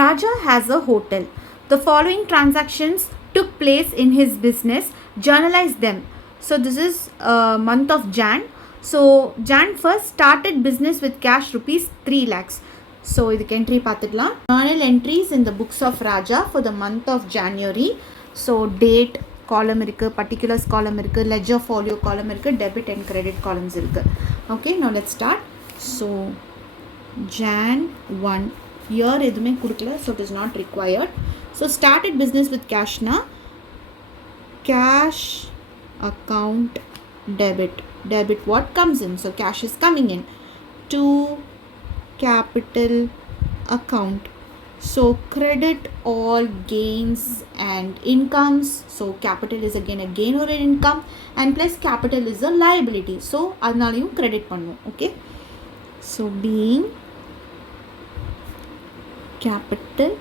Raja has a hotel. The following transactions took place in his business. Journalize them. So this is month of Jan. So Jan first started business with cash rupees 3 lakhs. So இதுக்கு entry பார்த்துக்கலாம். Journal entries in the books of Raja for the month of January. So date column இருக்கு, particulars column இருக்கு, ledger folio column இருக்கு, debit and credit columns இருக்கு. Okay, now let's start. So Jan 1. Here எதுமே கொடுக்கல, so it is not required. So started business with cash na cash account debit what comes in, so cash is coming in to capital account. So credit all gains and incomes. So capital is again a gain or an income, and plus capital is a liability, so adnalayum credit பண்ணுவோம். Okay, so being capital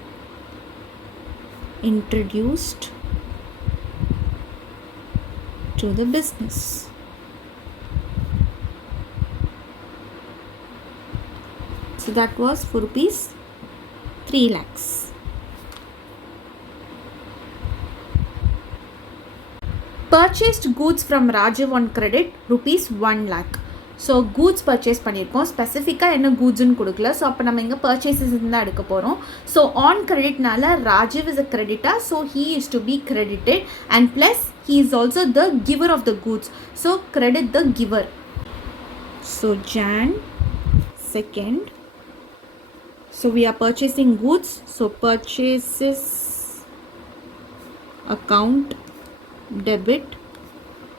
introduced to the business. So that was for rupees 3 lakhs. Purchased goods from Rajiv on credit rupees 1 lakh. So goods purchase பண்ணியிருக்கோம், ஸ்பெசிஃபிக்காக என்ன கூட்ஸ்ன்னு கொடுக்கல. ஸோ அப்போ நம்ம இங்கே பர்ச்சேசஸ் தான் எடுக்க போகிறோம். ஸோ ஆன் கிரெடிட்னால ராஜீவ் இஸ் அ கிரெடிட்டாக, so he is to be credited and plus he is also the giver of the goods. So credit the giver. So Jan 2nd. So we are purchasing goods. So purchases account debit.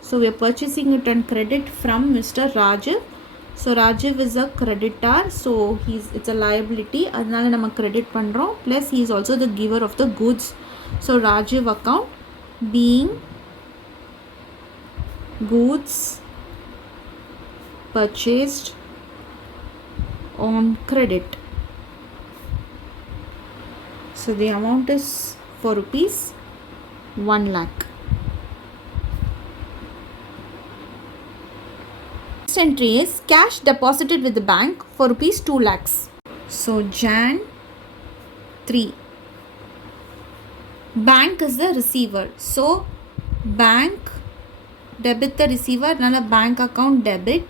So we are purchasing it on credit from Mr. Rajiv. So Rajiv is a creditor, so it's a liability. அதனால நம்ம credit பண்றோம். Plus he is also the giver of the goods. So Rajiv account being goods purchased on credit. So the amount is for rupees 1 lakh. Next entry is cash deposited with the bank for rupees 2 lakhs. So Jan 3. Bank is the receiver. So bank debit the receiver, nala bank account debit,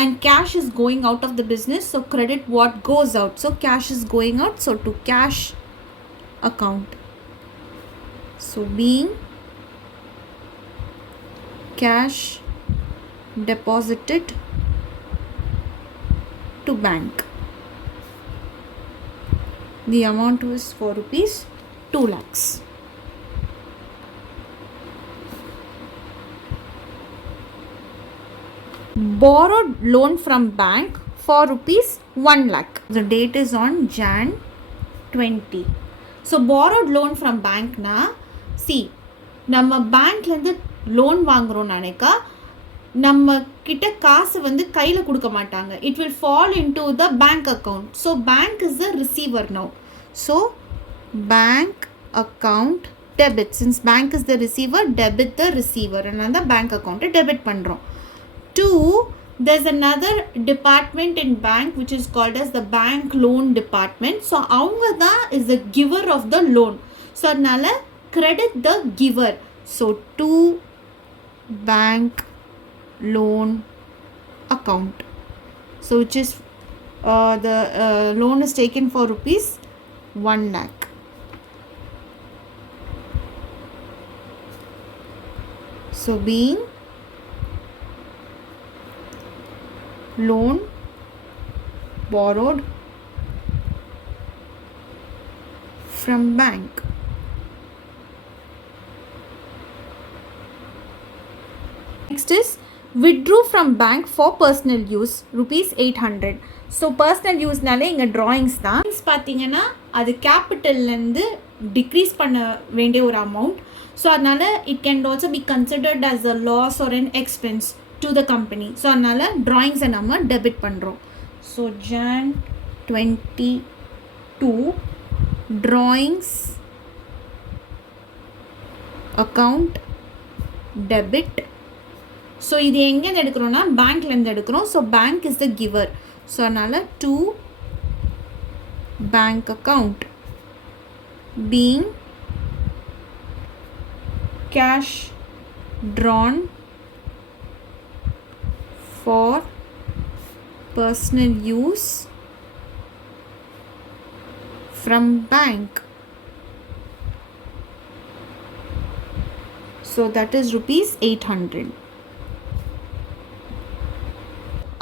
and cash is going out of the business. So credit what goes out. So cash is going out. So to cash account. So being cash deposited to bank. The amount was for rupees 2 lakhs. Borrowed loan from bank for rupees 1 lakh. The date is on Jan 20. So borrowed loan from bank na, see, நம்ம பேங்க்லேருந்து லோன் வாங்குகிறோம் நினைக்கா, நம்ம கிட்ட காசு வந்து கையில் கொடுக்க மாட்டாங்க. It will fall in to the bank account. So bank is the receiver now. So bank account debit. Since bank is the receiver, debit the receiver. அதனால தான் பேங்க் அக்கௌண்ட்டை டெபிட் பண்ணுறோம். 2, there's another department in bank which is called as the bank loan department. So அவங்க தான் is the giver of the loan. So அதனால credit the giver. So to bank loan account. So which is the loan is taken for rupees 1 lakh. So being loan borrowed from bank. Next is withdrew from bank for personal use rupees 800. So personal யூஸ்னாலே இங்கே drawings தான். பார்த்தீங்கன்னா அது கேபிட்டல்லேருந்து டிக்ரீஸ் பண்ண வேண்டிய ஒரு amount. So அதனால் it can also be considered as a loss or an expense to the company. So அதனால் ட்ராயிங்ஸை நம்ம டெபிட் பண்ணுறோம். So Jan 22 drawings account debit. So இது எங்கேருந்து எடுக்கிறோன்னா பேங்க்லேருந்து எடுக்கிறோம். So bank is the giver. So அதனால் to bank account. being cash drawn for personal use from bank. So that is rupees 800.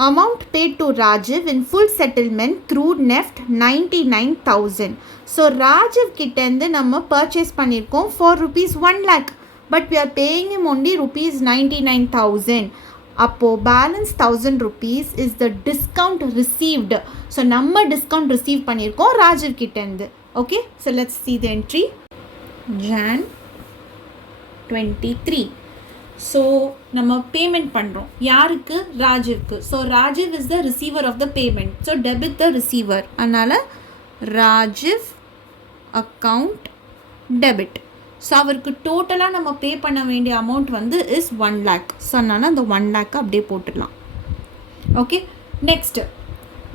Amount paid to Rajiv in full settlement through NEFT 99,000. So Rajiv கிட்டேந்து நம்ம purchase பண்ணியிருக்கோம் for rupees 1 lakh. But we are paying him only rupees 99,000. அப்போ balance 1000 rupees is the discount received. So நம்ம discount receive பண்ணியிருக்கோம் Rajiv கிட்டேந்து. Okay, so let's see the entry. Jan 23. So நம்ம payment பண்ணுறோம் யாருக்கு ராஜிவ்க்கு. So Rajiv is the receiver of the payment. So debit the receiver. அதனால் Rajiv account debit. So அவருக்கு டோட்டலாக நம்ம பே பண்ண வேண்டிய அமௌண்ட் வந்து இஸ் 1 lakh. ஸோ அதனால் அந்த 1 lakh அப்படியே போட்டுடலாம். Okay, next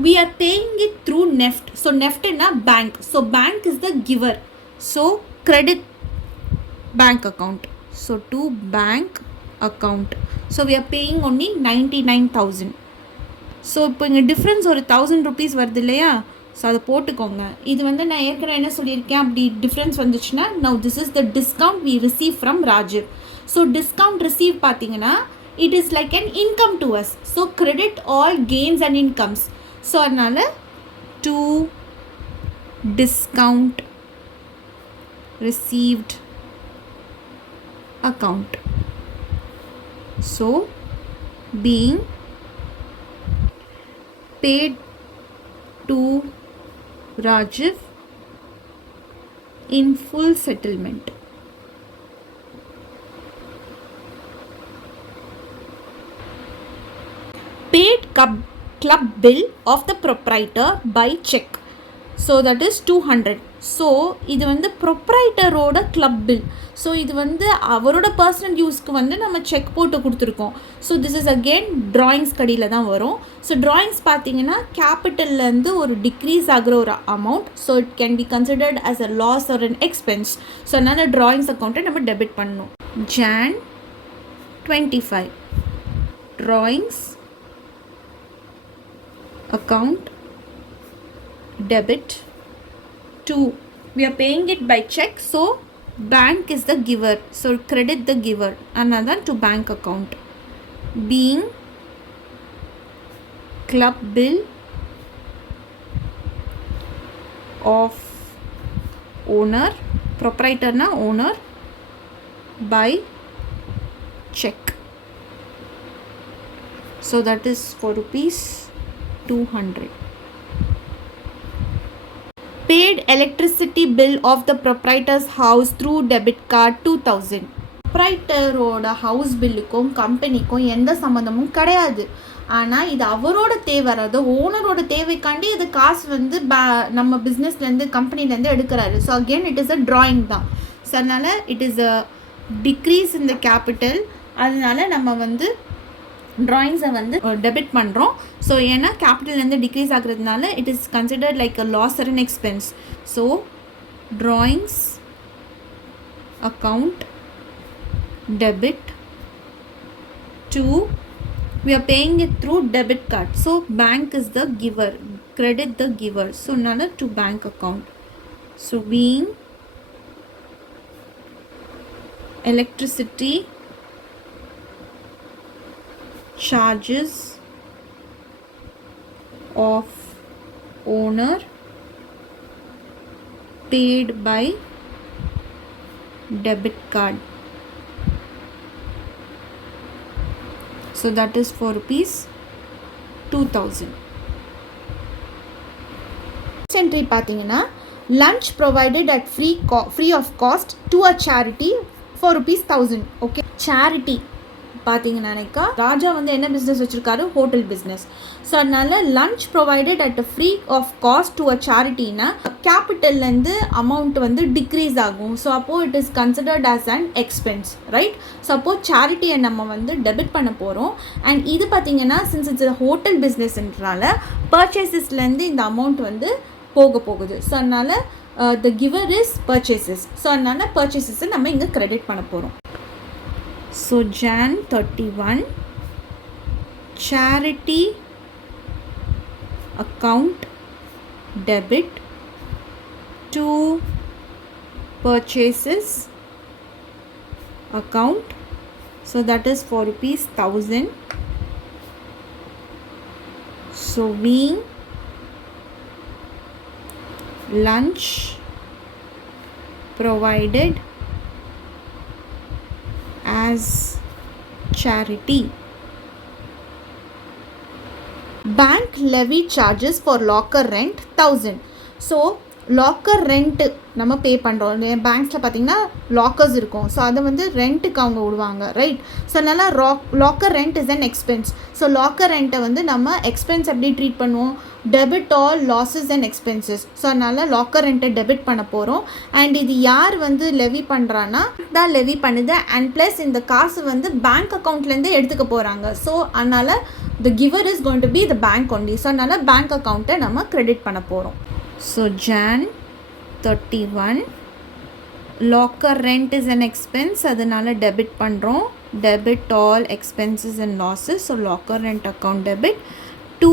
we are paying it through NEFT. So நெஃப்ட்னா bank. So bank is the giver. So credit bank account. So to bank account. So we are paying only 99,000. So இப்போ இங்கே டிஃப்ரென்ஸ் ஒரு 1000 rupees வருது இல்லையா. ஸோ அதை போட்டுக்கோங்க. இது வந்து நான் ஏற்கனவே என்ன சொல்லியிருக்கேன், அப்படி டிஃப்ரென்ஸ் வந்துச்சுன்னா now this is the discount we receive from Rajiv. So discount receive பார்த்தீங்கன்னா it is like an income to us. So credit all gains and incomes. So அதனால் to discount received account. So being paid to Rajiv in full settlement. Paid club bill of the proprietor by check. So that is 200. ஸோ இது வந்து ப்ரொப்ரைட்டரோட club bill. So இது வந்து அவரோட பர்சனல் யூஸ்க்கு வந்து நம்ம செக் போட்டு கொடுத்துருக்கோம். So this is again drawings கடியில் தான் வரும். ஸோ ட்ராயிங்ஸ் பார்த்தீங்கன்னா கேபிட்டல்லேருந்து ஒரு டிக்ரீஸ் ஆகிற ஒரு amount. So it can be considered as a loss or an expense. So அதனால் ட்ராயிங்ஸ் அக்கௌண்ட்டை நம்ம டெபிட் பண்ணணும். Jan 25 drawings account debit. 2 we are paying it by check. So bank is the giver. So credit the giver. Another to bank account. Being club bill of owner, proprietor na owner, by check. So that is for rupees 200. Paid electricity bill of the proprietor's house through debit card 2000. ப்ரொப்ரைட்டரோட ஹவுஸ் பில்லுக்கும் கம்பெனிக்கும் எந்த சம்மந்தமும் கிடையாது. ஆனால் இது அவரோட தேவை, அதாவது ஓனரோட தேவைக்காண்டி இது காசு வந்து நம்ம பிஸ்னஸ்லேருந்து கம்பெனிலேருந்து எடுக்கிறாரு. So again it is a drawing தான். ஸோ அதனால் it is a decrease in the capital. அதனால நம்ம வந்து ட்ராயிங்ஸை வந்து டெபிட் பண்ணுறோம். ஸோ ஏன்னா கேபிட்டல்லேருந்து டிக்ரீஸ் ஆகுறதுனால it is considered like a loss or an expense. So drawings account debit to we are paying it through debit card. So bank is the giver, credit the giver. So none to bank account. So being electricity charges of owner paid by debit card. So that is for rupees 2000. Entry பார்த்தீங்கன்னா lunch provided at free of cost to a charity for rupees 1000. Okay, charity பார்த்தீங்கன்னா ராஜா வந்து என்ன business வச்சுருக்காரு, hotel business. So அதனால lunch provided at free of cost to a சேரிட்டின்னா கேபிட்டல்லேருந்து amount வந்து decrease ஆகும். ஸோ அப்போது it is considered as an expense, right? So அப்போது சேரிட்டியை நம்ம வந்து டெபிட் பண்ண போகிறோம். அண்ட் இது பார்த்தீங்கன்னா சின்ஸ் இட்ஸ் ஹோட்டல் பிஸ்னஸ்ன்றனால பர்ச்சேசஸ்லேருந்து இந்த அமௌண்ட் வந்து போகுது. ஸோ அதனால் the giver is purchases. So அதனால purchases நம்ம இங்க credit பண்ண போறோம். So Jan 31 charity account debit to purchases account. So that is for rupees 1000. So being lunch provided as charity. Bank levy charges for locker rent 1000. So locker rent நம்ம பே பண்ணுறோம். பேங்க்ஸில் பார்த்திங்கன்னா லாக்கர்ஸ் இருக்கும். ஸோ அதை வந்து ரெண்ட்டுக்கு அவங்க விடுவாங்க, ரைட்? ஸோ அதனால் locker rent is an expense. So locker ரெண்ட்டை வந்து நம்ம எக்ஸ்பென்ஸ் எப்படி ட்ரீட் பண்ணுவோம்? Debit all losses and expenses. So அதனால் லாக்கர் ரெண்ட்டை டெபிட் பண்ண போகிறோம். அண்ட் இது யார் வந்து லெவி பண்ணுறான்னா தான் லெவி பண்ணுது. அண்ட் ப்ளஸ் இந்த காசு வந்து பேங்க் அக்கௌண்ட்லேருந்து எடுத்துக்க போகிறாங்க. ஸோ அதனால் the giver is going to be the bank only. So அதனால் பேங்க் அக்கௌண்ட்டை நம்ம கிரெடிட் பண்ண போகிறோம். So Jan 31 locker rent is an expense, அதனால டெபிட் பண்ணுறோம். Debit all expenses and losses. So locker rent account debit to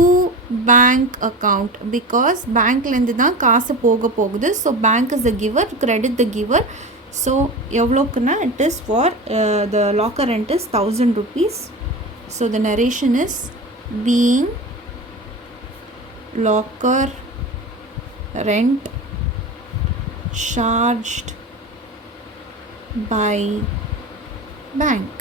bank account because bankலேருந்து தான் காசு போகுது. So bank is the giver, credit the giver. So எவ்வளோக்குன்னா it is for the locker rent is 1000 rupees. So the narration is being locker rent charged by bank.